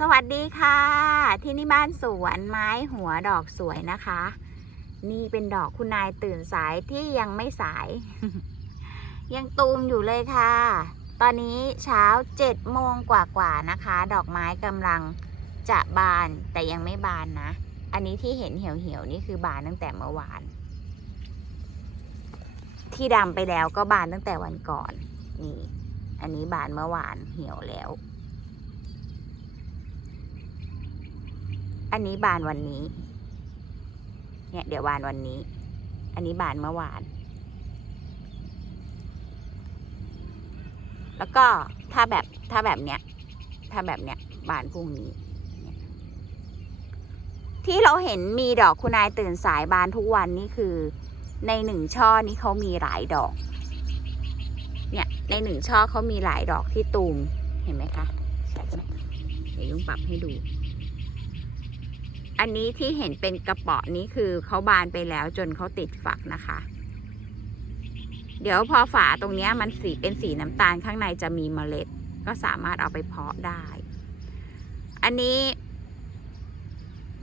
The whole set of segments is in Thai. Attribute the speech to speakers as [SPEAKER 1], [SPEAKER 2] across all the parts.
[SPEAKER 1] สวัสดีค่ะ ที่นี่บ้านสวนไม้หัวดอกสวยนะคะ นี่เป็นดอกคุณนายตื่นสายที่ยังไม่สาย ยังตูมอยู่เลยค่ะ ตอนนี้เช้าเจ็ดโมงกว่าๆนะคะ ดอกไม้กำลังจะบานแต่ยังไม่บานนะ อันนี้ที่เห็นเหี่ยวๆนี่คือบานตั้งแต่เมื่อวาน ที่ดำไปแล้วก็บานตั้งแต่วันก่อน นี่ อันนี้บานเมื่อวานเหี่ยวแล้ว อันนี้บานวันนี้ เนี่ย เดี๋ยวบานวันนี้ อันนี้บานเมื่อวาน แล้วก็ถ้าแบบถ้าแบบเนี้ย ถ้าแบบเนี้ย บานพรุ่งนี้ ที่เราเห็นมีดอกคุณนายตื่นสายบานทุกวันนี่คือ ในหนึ่งช่อนี้เขามีหลายดอก เนี่ย ในหนึ่งช่อเขามีหลายดอกที่ตูม เห็นไหมคะเดี๋ยวยุ่งปรับให้ดู อันนี้ที่เห็นเป็นกระป๋อนี้คือเขาบานไปแล้วจนเขาติดฝักนะคะ เดี๋ยวพอฝาตรงนี้มันสีเป็นสีน้ำตาลข้างในจะมีเมล็ด ก็สามารถเอาไปเพาะได้ อันนี้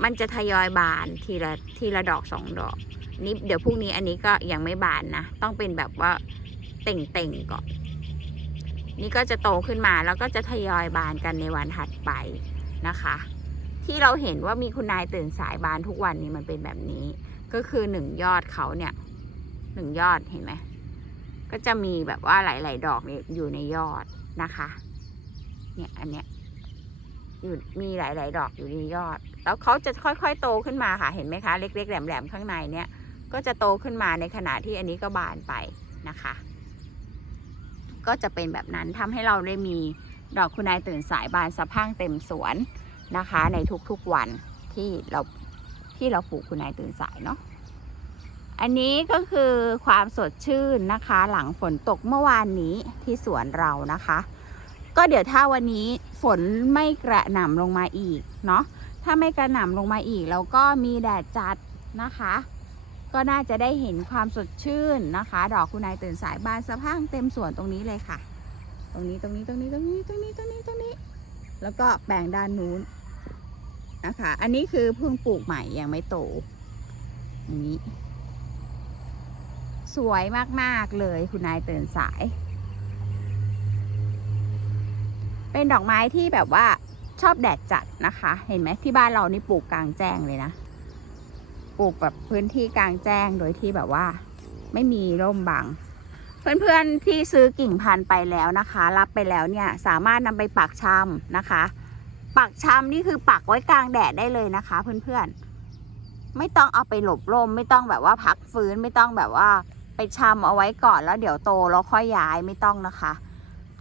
[SPEAKER 1] มันจะทยอยบานทีละทีละดอกสองดอกนี่เดี๋ยวพรุ่งนี้อันนี้ก็ยังไม่บานนะ ต้องเป็นแบบว่าเต่งๆก่อน นี่ก็จะโตขึ้นมาแล้วก็จะทยอยบานกันในวันถัดไปนะคะ ที่เราเห็นว่ามีคุณนายตื่นสายบานทุกวันนี้มันเป็นแบบนี้ ก็คือหนึ่งยอดเขาเนี่ยหนึ่งยอดเห็นไหมก็จะมีแบบว่าหลาย ๆ ดอกอยู่ในยอดนะคะ เนี่ยอันเนี้ยอยู่มีหลาย ๆ ดอกอยู่ในยอด แล้วเขาจะค่อย ๆ โตขึ้นมาค่ะ เห็นไหมคะ เล็ก ๆ แหลม ๆ ข้างในเนี่ย ก็จะโตขึ้นมาในขณะที่อันนี้ก็บานไปนะคะ ก็จะเป็นแบบนั้นทำให้เราได้มีดอกคุณนายตื่นสายบานสะพั่งเต็มสวน นะคะ ในทุกๆวันที่เราที่เราปลูกคุณนายตื่นสายเนาะอันนี้ก็คือความสดชื่นนะคะ หลังฝนตกเมื่อวานนี้ที่สวนเรานะคะ ก็เดี๋ยวถ้าวันนี้ฝนไม่กระหน่ำลงมาอีกเนาะถ้าไม่กระหน่ำลงมาอีกแล้วก็มีแดดจัดนะคะ ก็น่าจะได้เห็นความสดชื่นนะคะ ดอกคุณนายตื่นสายบานสะพังเต็มสวนตรงนี้เลยค่ะ ตรงนี้ตรงนี้ตรงนี้ตรงนี้ตรงนี้ตรงนี้ตรงนี้ แล้วก็แปลงด้านนู้น นะคะ อันนี้คือเพิ่งปลูกใหม่ยังไม่โตอย่างนี้ สวยมาก ๆ เลยคุณนายเตื่นสาย เป็นดอกไม้ที่แบบว่าชอบแดดจัดนะคะ เห็นไหมที่บ้านเรานี่ปลูกกลางแจ้งเลยนะ ปลูกแบบพื้นที่กลางแจ้งโดยที่แบบว่า ไม่มีร่มบัง เพื่อนๆที่ซื้อกิ่งพันธุ์ไปแล้วนะคะ รับไปแล้วเนี่ยสามารถนำไปปักชำนะคะ ปักชำนี่คือปักไว้กลางแดดได้เลยนะคะ เพื่อนๆ ไม่ต้องเอาไปหลบร่มไม่ต้องแบบว่าพักฟื้นไม่ต้องแบบว่าไปชำเอาไว้ก่อนแล้วเดี๋ยวโตแล้วค่อยย้ายไม่ต้องนะคะ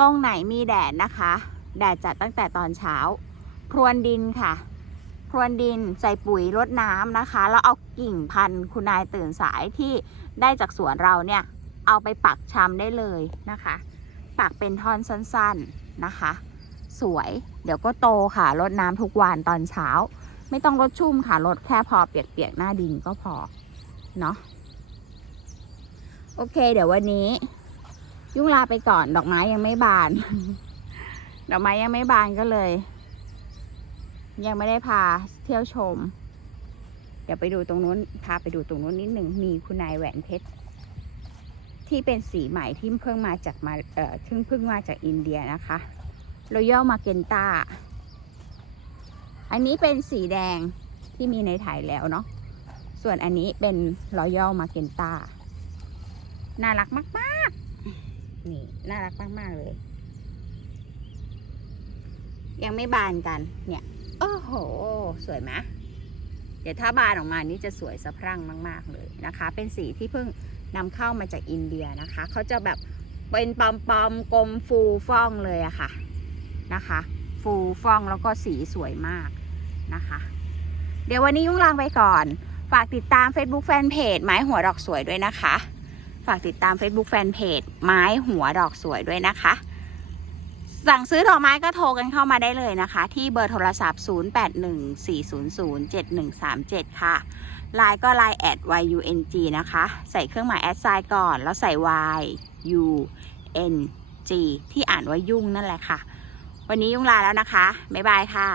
[SPEAKER 1] ตรงไหนมีแดดนะคะ แดดจัดตั้งแต่ตอนเช้า พรวนดินค่ะ พรวนดินใส่ปุ๋ยรดน้ำนะคะ แล้วเอากิ่งพันธุ์คุณนายตื่นสายที่ได้จากสวนเราเนี่ย เอาไปปักชำได้เลยนะคะ ปักเป็นท่อนสั้น ๆนะคะ สวย เดี๋ยวก็โตค่ะรดน้ำทุกวันตอนเช้า ไม่ต้องรดชุ่มค่ะรดแค่พอเปียกๆหน้าดินก็พอเนาะโอเค เดี๋ยววันนี้ ยุ่งลาไปก่อนดอกไม้ยังไม่บาน ดอกไม้ยังไม่บานก็เลย ยังไม่ได้พาเที่ยวชม เดี๋ยวไปดูตรงนู้นพาไปดูตรงนู้นนิดหนึ่งมีคุณนายแหวนเพชรที่เป็นสีใหม่ที่เพิ่งมาจากมาเอ่อเพิ่งมาจากอินเดียนะคะ รอยัลมาเกนตาอันนี้เป็นสีแดงที่มีในไทยแล้วเนาะ ส่วนอันนี้เป็นรอยัลมาเกนตาน่ารักมากๆ นี่ น่ารักมาก ๆ เลย ยังไม่บานกัน เนี่ย โอ้โห สวยไหมเดี๋ยวถ้าบานออกมานี่จะสวยสะพรั่งมาก ๆ เลยนะคะ เป็นสีที่เพิ่งนำเข้ามาจากอินเดียนะคะ เขาจะแบบเป็นปอมปอมๆกลมฟูฟ่องเลยอะค่ะ นะคะ ฟูฟ่องแล้วก็สีสวยมากนะคะ เดี๋ยววันนี้ยุ่งลางไปก่อน ฝากติดตาม Facebook Fanpage ไม้หัวดอกสวยด้วยนะคะ ฝากติดตาม Facebook Fanpage ไม้หัวดอกสวยด้วยนะคะ สั่งซื้อดอกไม้ก็โทรกันเข้ามาได้เลยนะคะ ที่เบอร์โทรศัพท์ 0814007137 ค่ะไลน์ก็ไลน์แอด YUNG นะคะ ใส่เครื่องหมายแอดไซน์ก่อน แล้วใส่ Y U N G ที่อ่านว่ายุ่งนั่นแหละค่ะ วันนี้ยุ่งลาแล้วนะคะ บ๊ายบายค่ะ